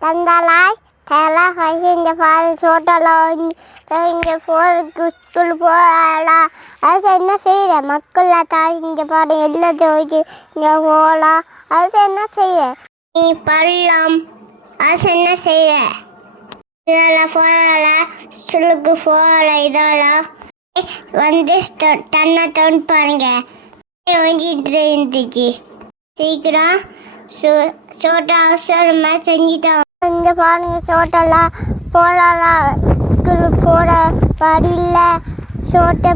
தந்தாலாய் first இந்த பாரு சோட்டலாம் இங்கே போகிறதுக்கு ஸ்கூல் போகலாம் அது என்ன செய்யற மக்கள் தாய் இங்கே பாரு எல்லாம் தோய்ச்சி இங்கே போகலாம் அது என்ன செய்ய நீ பள்ளம். அது என்ன செய்ய இதெல்லாம் போகலாம் ஸ்கூலுக்கு போகல இதெல்லாம் வந்து தன்னை தொண்டு பாருங்க. வாங்கிட்டு இருந்துச்சு. சீக்கிரம் சோ- சோட்டா அவசரமா செஞ்சிட்டோம் இங்க பாருங்க சோட்டெல்லாம் போடலாம். போட வழியில் சோட்டை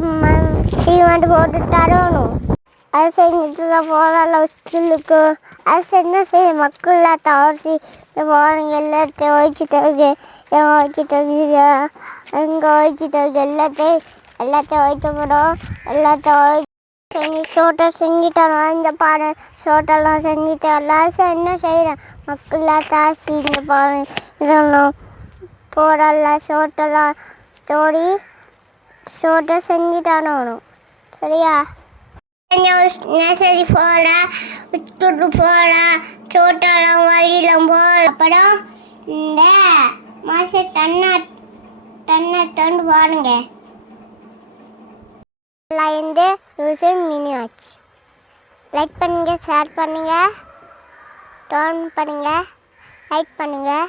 சீமெண்ட் போட்டு தரணும் அது செஞ்சுட்டு தான் போகலாம் ஸ்கூலுக்கு. அது செஞ்சால் செய்ய மக்கள்லாம் தவசி இந்த பாருங்க எல்லாத்தையும் வச்சுட்டாங்க எல்லாம் வச்சுட்டாங்க இங்கே வச்சுட்டாங்க எல்லாத்தையும் எல்லாத்தையும் வைக்க எல்லாத்தையும் செஞ்சு சோட்டை செஞ்சுட்டோம் இந்த பாரு சோட்டெல்லாம் செஞ்சுட்டோம் லாஸ்ட் என்ன செய்கிறேன் மக்கள்லாம் காசு இந்த பாரு இதெல்லாம் போடலாம் சோட்டெல்லாம் தோடி சோட்டை செஞ்சுட்டானோ சரியா? நெசரி போட விட்டுட்டு போகல சோட்டெல்லாம் வழியில போட. அப்புறம் இந்த மாசம் டன்னா தன்னை தண்டு பாருங்க லைந்து யூசிங் மச் லைக் பண்ணுங்கள் ஷேர் பண்ணுங்கள் டர்ன் பண்ணுங்கள் லைக் பண்ணுங்கள்